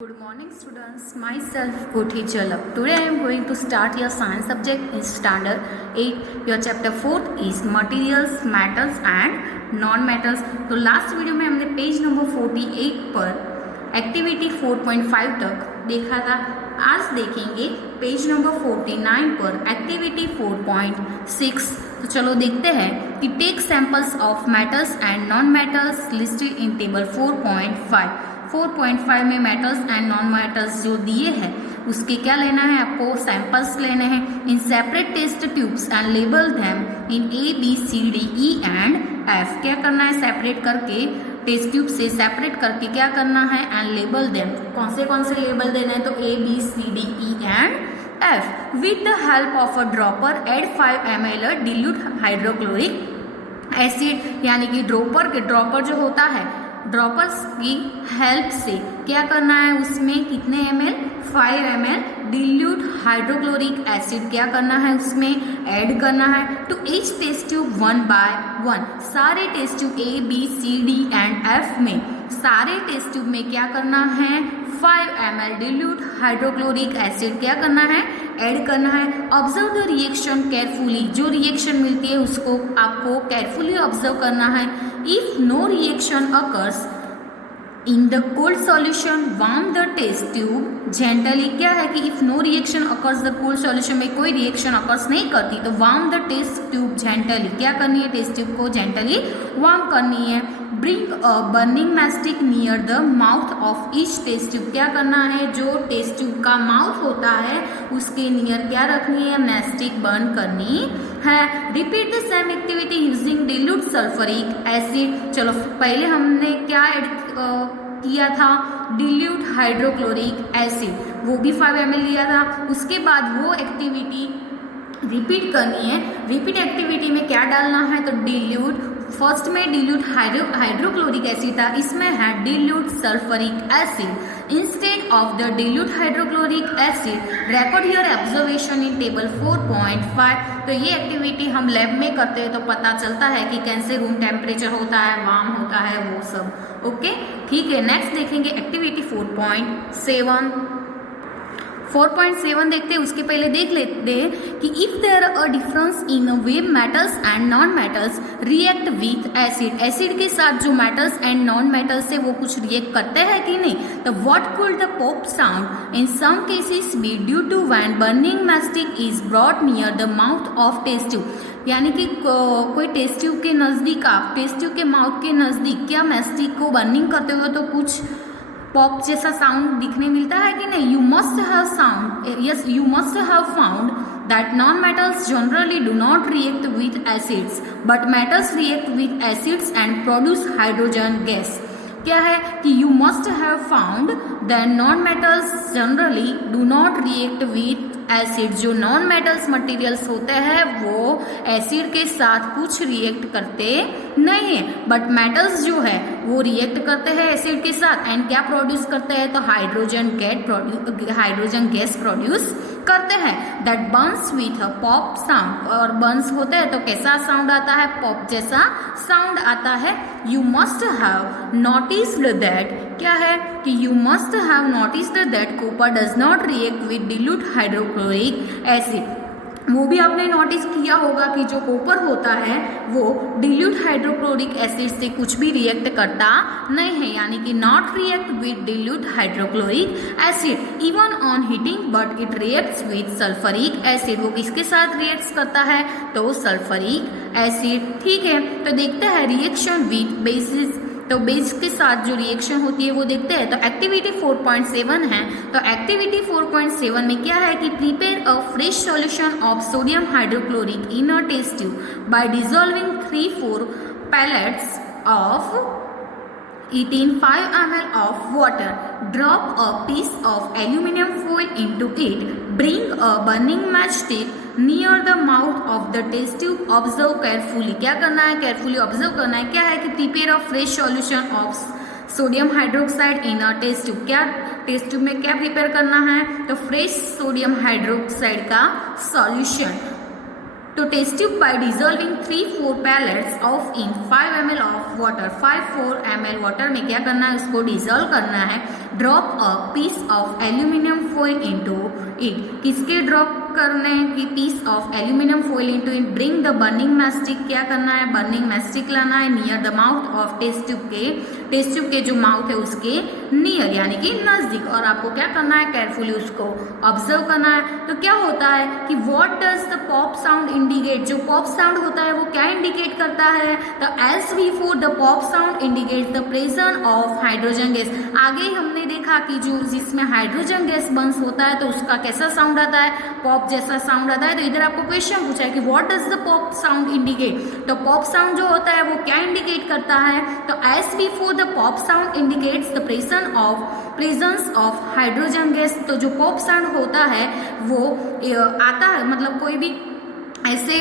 Good morning students, myself Kothi Jalap. Today I am going to start your science subject in standard 8. Your chapter 4th is materials, metals and non-metals. तो last video में हमने page number 48 पर activity 4.5 तक देखा था. आज देखेंगे page number 49 पर एक्टिविटी 4.6. तो चलो देखते हैं कि take samples of metals and non metals listed in table 4.5. 4.5 में मेटल्स एंड नॉन मेटल्स जो दिए हैं उसके क्या लेना है, आपको सैंपल्स लेने हैं in separate test tubes and label them in A B C D E and F. क्या करना है, सेपरेट करके टेस्ट ट्यूब से सेपरेट करके क्या करना है एंड लेबल देम. कौन से लेबल देने हैं, तो A B C D E and F. With the help of a dropper add 5 ml dilute hydrochloric acid. यानी कि ड्रॉपर जो होता है, ड्रॉपर्स की हेल्प से क्या करना है, उसमें कितने ml 5 ml dilute hydrochloric acid क्या करना है, उसमें ऐड करना है to each test tube 1 by 1. सारे test tube A B C D and F में सारे टेस्ट ट्यूब में क्या करना है, 5 ml डिल्यूट हाइड्रोक्लोरिक एसिड क्या करना है, ऐड करना है. Observe the reaction carefully. जो रिएक्शन मिलती है उसको आपको केयरफुली ऑब्जर्व करना है. If no reaction occurs in the cold solution warm the test tube gently. क्या है कि if no reaction occurs the cold solution में कोई रिएक्शन अकर्स नहीं करती तो warm the test tube gently. क्या करनी है, टेस्ट ट्यूब को जेंटली वार्म करनी है. Bring a burning matchstick near the mouth of each test tube. क्या करना है, जो टेस्ट ट्यूब का माउथ होता है उसके नियर क्या रखनी है, मैस्टिक बर्न करनी है. Repeat the same activity using dilute sulphuric acid. चलो पहले हमने क्या किया था, डिल्यूट हाइड्रोक्लोरिक एसिड, वो भी 5 ml लिया था. उसके बाद वो एक्टिविटी रिपीट करनी है. रिपीट एक्टिविटी में क्या डालना है, तो डिल्यूट, फर्स्ट में डिल्यूट हाइड्रोक्लोरिक एसिड था, इसमें है dilute sulphuric acid instead of the dilute hydrochloric acid. Record your observation in table 4.5. तो ये एक्टिविटी हम लैब में करते हैं तो पता चलता है कि कैसे रूम टेम्परेचर होता है, वार्म होता है, वो सब. ओके, ठीक है. नेक्स्ट देखेंगे एक्टिविटी 4.7. 4.7 देखते हैं, उसके पहले देख लेते हैं कि if there a difference in way metals and non metals react with acid. Acid के साथ जो मेटल्स एंड नॉन मेटल्स है वो कुछ रिएक्ट करते हैं कि नहीं, तो what could the pop sound in some cases be due to when burning matchstick is brought near the mouth of test tube. यानी कि कोई टेस्ट ट्यूब के नज़दीक, आप टेस्ट ट्यूब के माउथ के नज़दीक क्या मैस्टिक को बर्निंग करते हुए तो कुछ पॉप जैसा साउंड दिखने मिलता है कि नहीं. You must have sound, yes you must have found that non metals generally do not react with acids but metals react with acids and produce hydrogen gas. क्या है कि you must have found that non metals generally do not react with acid. जो non metals materials होते हैं वो acid के साथ कुछ रिएक्ट करते नहीं है, बट मेटल्स जो है वो रिएक्ट करते हैं एसिड के साथ एंड क्या प्रोड्यूस करते हैं, तो हाइड्रोजन गैस प्रोड्यूस करते हैं. That Burns with a pop sound. और बर्न्स होते हैं तो कैसा साउंड आता है, पॉप जैसा साउंड आता है. You must have noticed that. क्या है कि you must have noticed that copper does not react with dilute hydrochloric acid. वो भी आपने नोटिस किया होगा कि जो कॉपर होता है वो डिल्यूट हाइड्रोक्लोरिक एसिड से कुछ भी रिएक्ट करता नहीं है, यानी कि not react with dilute hydrochloric acid even on heating but it reacts with sulphuric acid. वो किसके साथ रिएक्ट करता है, तो सल्फ्यूरिक एसिड. ठीक है, तो देखते हैं रिएक्शन विद बेसिस. तो बेस के साथ जो रिएक्शन होती है वो देखते हैं. तो एक्टिविटी 4.7 है. तो एक्टिविटी 4.7 में क्या है कि prepare a fresh solution of sodium hydrochloric in a test tube by dissolving 3-4 pellets of it in 5 ml of water. Drop a piece of aluminum foil into it. Bring a burning matchstick near the mouth of the test tube. Observe carefully. क्या करना है, carefully observe करना है. क्या है कि prepare a fresh solution of sodium hydroxide in a test tube. क्या test tube में क्या प्रिपेयर करना है, तो फ्रेश सोडियम हाइड्रोक्साइड का सॉल्यूशन. तो test tube by dissolving 3-4 pellets of in 5 ml of water. 5-4 ml water में क्या करना है, उसको डिजॉल्व करना है. Drop a piece of aluminium foil into it, किसके ड्रॉप करने की piece of aluminium foil into it, bring the burning matchstick, क्या करना है, बर्निंग मैस्टिक लाना है near the mouth of test tube के जो माउथ है उसके नियर यानी कि नजदीक, और आपको क्या करना है, केयरफुली उसको ऑब्जर्व करना है। तो क्या होता है कि what does the pop sound indicate, जो पॉप साउंड होता है वो क्या इंडिकेट करता है, तो as before the pop sound indicate the presence of hydrogen gas. आगे ही हमने देखा कि जो जिसमें हाइड्रोजन गैस बंस होता है तो उसका कैसा साउंड आता है, पॉप जैसा साउंड आता है। तो इधर आपको क्वेश्चन पूछा है कि what does the pop sound indicate, तो पॉप साउंड जो होता है वो क्या इंडिकेट करता है, तो as before the pop sound indicates the presence of hydrogen gas. तो जो पॉप साउंड होता है वो आता है, मतलब कोई भी ऐसे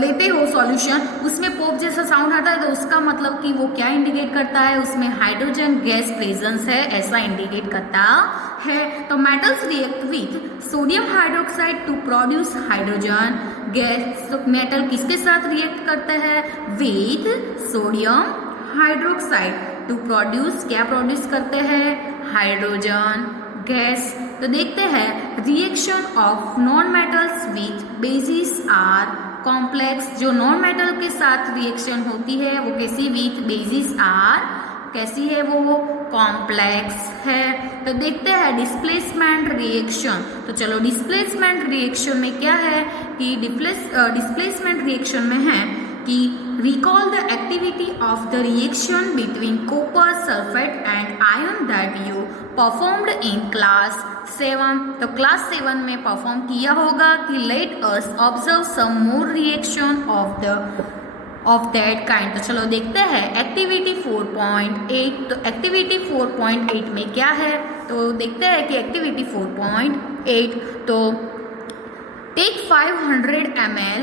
लेते हो सॉल्यूशन उसमें पॉप जैसा साउंड आता है तो उसका मतलब कि वो क्या इंडिकेट करता है, उसमें हाइड्रोजन गैस प्रेजेंस है, ऐसा इंडिकेट करता है। तो metals react with sodium hydroxide to produce hydrogen gas. तो मेटल किसके साथ रिएक्ट करते हैं, with sodium hydroxide to produce, क्या प्रोड्यूस करते हैं, हाइड्रोजन गैस। तो देखते हैं reaction of non metals with bases are complex, जो नॉन मेटल के साथ रिएक्शन होती है वो कैसी, विथ बेसिस आर कैसी है, वो कॉम्प्लेक्स है। तो देखते हैं डिस्प्लेसमेंट रिएक्शन। तो चलो डिस्प्लेसमेंट रिएक्शन में क्या है कि डिस्प्लेसमेंट रिएक्शन में है कि recall the activity of the reaction between copper sulfate and iron that you performed in class 7। तो क्लास 7 में परफॉर्म किया होगा कि let us observe some more reaction of that kind। तो चलो देखते हैं एक्टिविटी 4.8। तो एक्टिविटी 4.8 में क्या है, तो देखते हैं कि एक्टिविटी 4.8 तो टेक 500 ml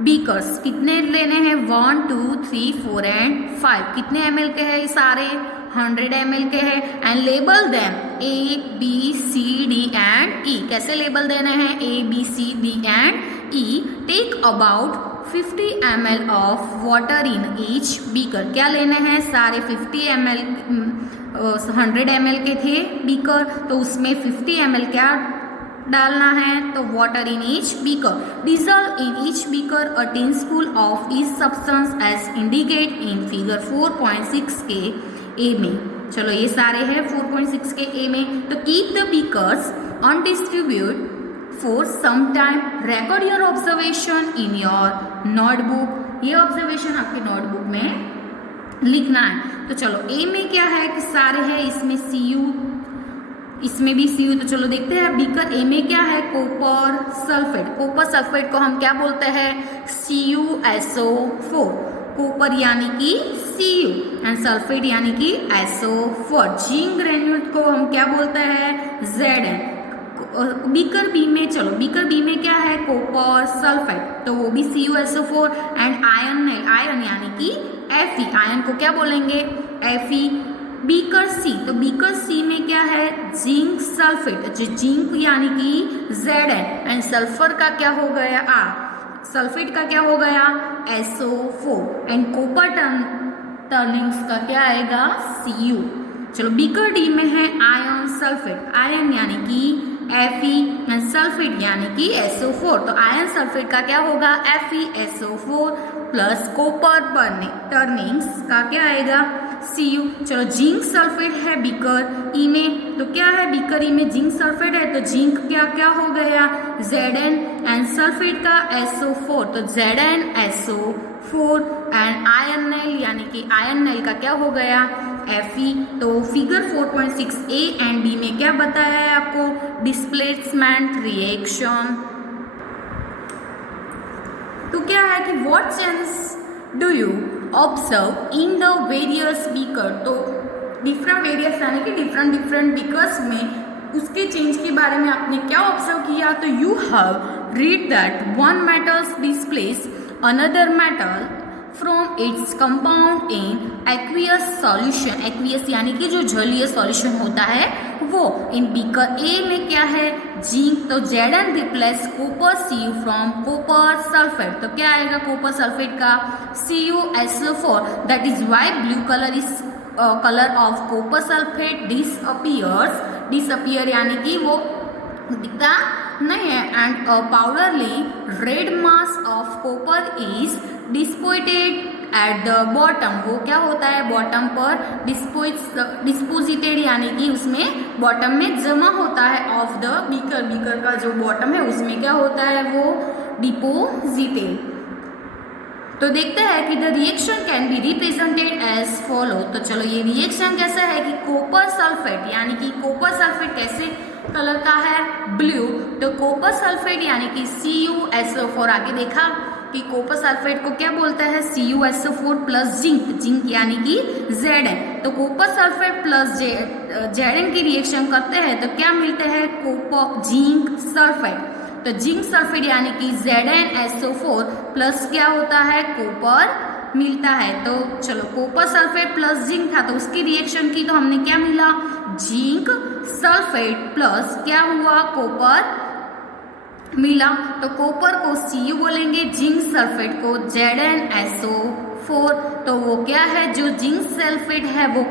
बीकर्स, कितने लेने हैं, 1 2 3 4 एंड 5, कितने ml के हैं, सारे 100 ml के हैं, and label them A B C D and E। कैसे लेबल देने हैं, A B C D and E। Take about 50 ml of water in each beaker, क्या लेने हैं, सारे 50 ml 100 ml के थे बीकर, तो उसमें 50 ml क्या डालना है, तो water in each beaker. Dissolve in each beaker a teaspoonful of each substance as indicate in figure 4.6 के ए में। चलो ये सारे हैं 4.6 के ए में। तो keep the beakers undisturbed for some time, record your observation in your notebook, ये ऑब्जर्वेशन आपके नोटबुक में लिखना है। तो चलो ए में क्या है कि सारे हैं, इसमें Cu, इसमें भी Cu। तो चलो देखते हैं बीकर ए में क्या है, कॉपर सल्फेट। कॉपर सल्फेट को हम क्या बोलते हैं, CuSO4, कॉपर यानी कि Cu एंड सल्फेट यानी कि SO4। जिंक ग्रेन्यूल को हम क्या बोलते हैं, Zn। बीकर बी में, चलो बीकर बी में क्या है, कॉपर सल्फेट, तो वो भी CuSO4 एंड आयरन यानी कि Fe, आयरन को क्या बोलेंगे, Fe। बीकर सी, तो बीकर सी में क्या है, जिंक सल्फेट, जो जिंक यानी कि Zn एंड सल्फर का क्या हो गया, सल्फेट का क्या हो गया, SO4 एंड कॉपर टर्निंग्स का क्या आएगा, Cu। चलो बीकर डी में है आयरन सल्फेट, आयरन यानी कि Fe एंड सल्फेट यानी कि SO4, तो आयरन सल्फेट का क्या होगा, FeSO4 प्लस कॉपर टर्निंग्स का क्या आएगा, Cu। चलो जिंक सल्फेट है बीकर ई में, तो क्या है बीकर ई में जिंक सल्फेट है, तो जिंक क्या क्या हो गया, Zn एंड सल्फेट का SO4, तो ZnSO4 एंड आयरन यानी कि आयरन का क्या हो गया, Fe। तो फिगर 4.6 ए एंड बी में क्या बताया है आपको, डिस्प्लेसमेंट रिएक्शन। तो क्या है कि what change do you observe in the various beaker, तो डिफरेंट वेरियस यानी कि डिफरेंट बीकर्स में उसके चेंज के बारे में आपने क्या ऑब्जर्व किया, तो you have read that one metals displace another metal from its compound in aqueous solution. Aqueous यानी कि जो जलीय सॉल्यूशन होता है वो। इन बीकर ए में क्या है, जिंक, तो Zn replace copper Cu from copper sulphate, तो क्या आएगा कॉपर सल्फेट का CuSO4, that is why blue colour is colour of copper sulphate disappear यानी कि वो दिखता नहीं है, and powdery red mass of copper is deposited at the bottom. वो क्या होता है, बॉटम पर डिस्पोजिटेड यानी कि उसमें बॉटम में जमा होता है ऑफ द बीकर। बीकर का जो बॉटम है उसमें क्या होता है, वो डिपोजिटेड। तो देखते हैं कि the reaction can be represented as follow. तो चलो ये रिएक्शन कैसा है कि कॉपर सल्फेट यानी कि कॉपर सल्फेट कैसे कलर का है, ब्लू। तो कॉपर सल्फेट यानी कि CuSO4, आगे देखा कि कॉपर सल्फेट को क्या बोलता है, CuSO4 प्लस जिंक, जिंक यानी कि Zn। तो कॉपर सल्फेट प्लस Zn की रिएक्शन करते हैं तो क्या मिलते हैं, कॉपर जिंक सल्फेट। तो जिंक सल्फेट यानी कि ZnSO4 प्लस क्या होता है, कॉपर मिलता है। तो चलो कॉपर सल्फेट प्लस जिंक था तो उसकी रिएक्शन की तो हमने क्या मिला, जिंक सल्फेट प्लस क्या हुआ, कॉपर मिला। तो कॉपर को Cu बोलेंगे, जिंक सल्फेट को ZnSO4। तो वो क्या है, जो जिंक सल्फेट है वो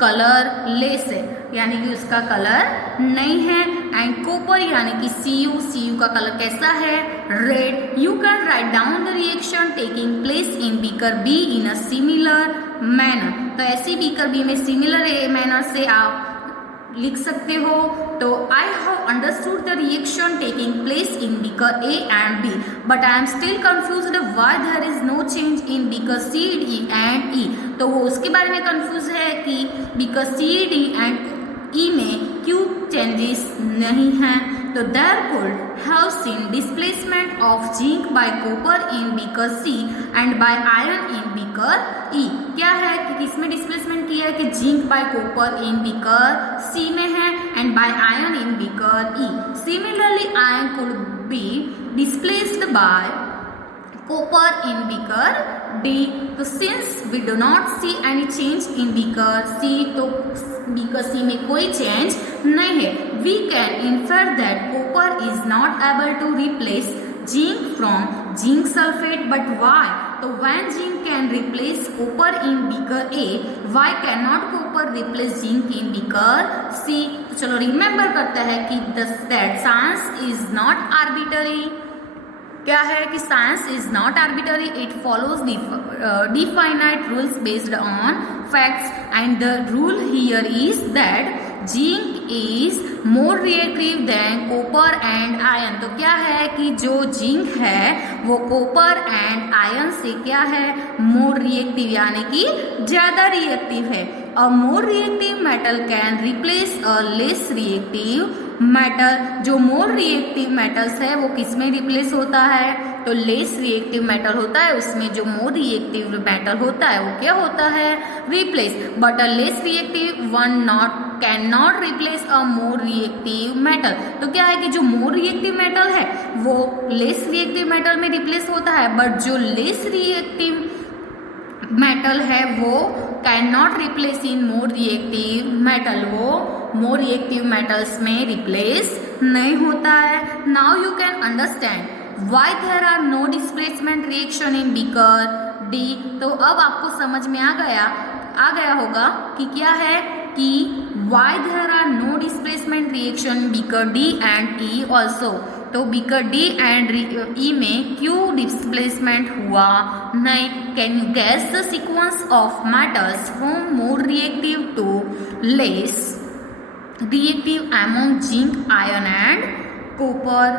कलर लेस है यानी कि उसका कलर नहीं है, एंड कॉपर यानी कि Cu का कलर कैसा है, red. You can write down the reaction taking place in beaker B in a similar manner. तो ऐसी बीकर बी में सिमिलर मैनर से आप लिख सकते हो। तो I have understood the reaction taking place in beaker A and B, but I am still confused why there is no change in beaker C, D and E। तो वो उसके बारे में कंफ्यूज है कि beaker C, D and E में क्यों changes नहीं हैं। तो there could have seen displacement of zinc by copper in beaker C and by iron in beaker E। क्या है कि किसमें डिस्प्लेसमेंट किया है कि zinc by copper in beaker C में है and by iron in beaker E। Similarly iron could be displaced by copper in beaker D। तो since we do not see any change in beaker C, तो beaker C में कोई change नहीं है, we can infer that copper is not able to replace zinc from zinc sulfate, but why? तो when zinc can replace copper in beaker A, why cannot copper replace zinc in beaker C? तो चलो remember करते हैं कि that science is not arbitrary। क्या है कि science is not arbitrary, it follows definite rules based on facts, and the rule here is that zinc is more reactive than copper and iron. तो क्या है कि जो जिंक है वो कॉपर एंड आयरन से क्या है, मोर रिएक्टिव यानी कि ज़्यादा रिएक्टिव है। A more reactive metal can replace a less reactive metal. जो मोर रिएक्टिव मेटल्स है वो किस में रिप्लेस होता है, तो लेस रिएक्टिव मेटल होता है उसमें जो मोर रिएक्टिव मेटल होता है वो क्या होता है, replace. But a less reactive one can not replace a more reactive metal. तो क्या है कि जो मोर रिएक्टिव मेटल है वो लेस रिएक्टिव मेटल में रिप्लेस होता है, बट जो लेस रिएक्टिव मेटल है वो can not replace in more reactive metal, वो मोर रिएक्टिव मेटल्स में रिप्लेस नहीं होता है। Now you can understand why there are no displacement reaction in beaker D. तो अब आपको समझ में आ गया होगा कि क्या है कि why there are no displacement reaction beaker D and E also. तो बीकर डी एंड ई में क्यों डिस्प्लेसमेंट हुआ नहीं। Can you guess the sequence of metals from more reactive to less reactive among zinc, iron and copper?